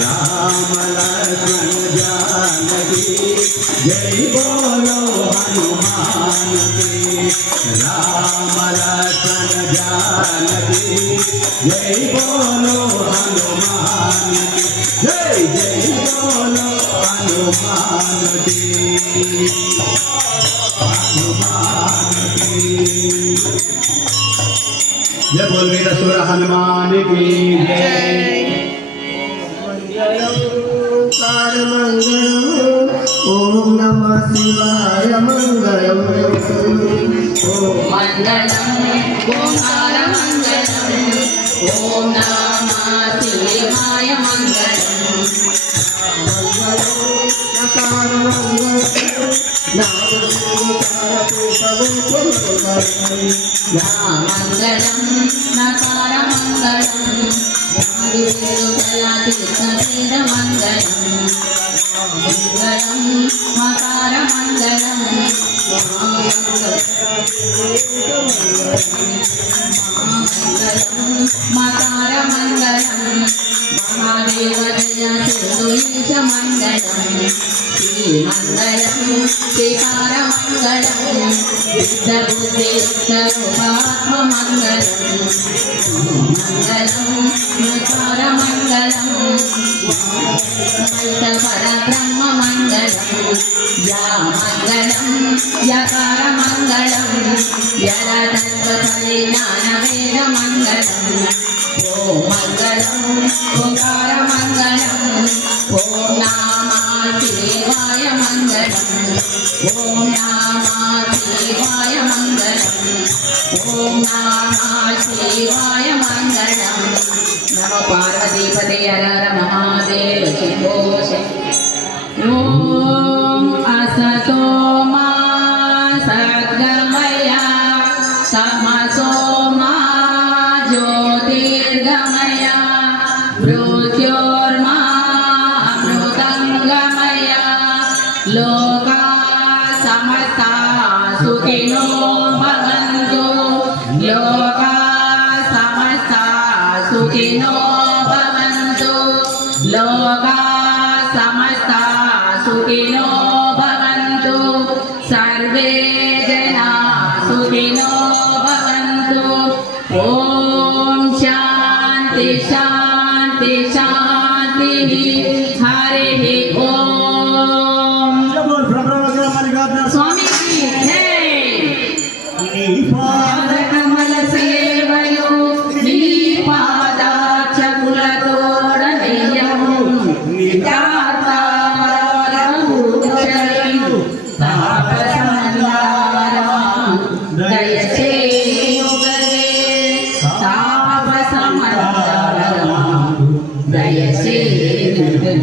राम लक्ष्मण जानकी जय बोलो हनुमान की। राम लक्ष्मण जानकी जय बोलो हनुमान की। जय जय बोलो हनुमान की। हनुमान की जय। बोल वीर सुर हनुमान की जय। ओम नमः शिवाय मंगलम। मंगलम ओंकार मंगलम। ओम नमः शिवाय मंगलम। नकार मंगलम। मंगलम नकार मंगलम। मंगलम मंगलम मकार मंगलम। मकार मंगलम महादेव जय सिंधुईश मंगलम। श्री मंगलम श्रीकार मंगलम। बुद्ध बुद्धि सर्वात्म मंगलम। मंगलम मकार मंगलम। परब्रह्म मंगलम। या मंगलम यकार मंगलम। यरतत्वपरिज्ञान वेद मंगलम। ओम मंगलम ओंकार मंगलम। ओम नमः शिवाय मंगलम। ओम नमः शिवाय मंगलम। ओम नमः शिवाय मंगलम। नमो पार्वतीपते हर हर महादेव शिवो ओम असतो मा सद्गमय तमसो मा ज्योतिर्गमय मृत्योर्मा अमृतंगमय। लोका समस्ता सुखिनो भवन्तु। लोका समस्ता सुखिनो भवन्तु। लोका समस्ता सुखिनो भवन्तु। सर्वे जना सुखिनो भवन्तु। ओम शांति शांति शांति। हरि ओम। स्वामी की जय। कमल सेवयो नीपादाच कुलतोडनेयम्। नित्यात्मारभूषणं तापसमन्दारं दयचेयुगले। तापसमन्दारं दयचेयुगले।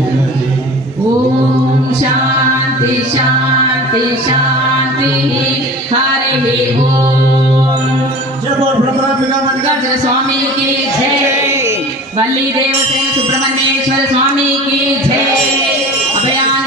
ओम शांति शांति शांति। हरि ओम। जय बोल ब्रह्मराज स्वामी की जय। वल्ली देवसेन सुब्रह्मण्येश्वर स्वामी की जय। अभया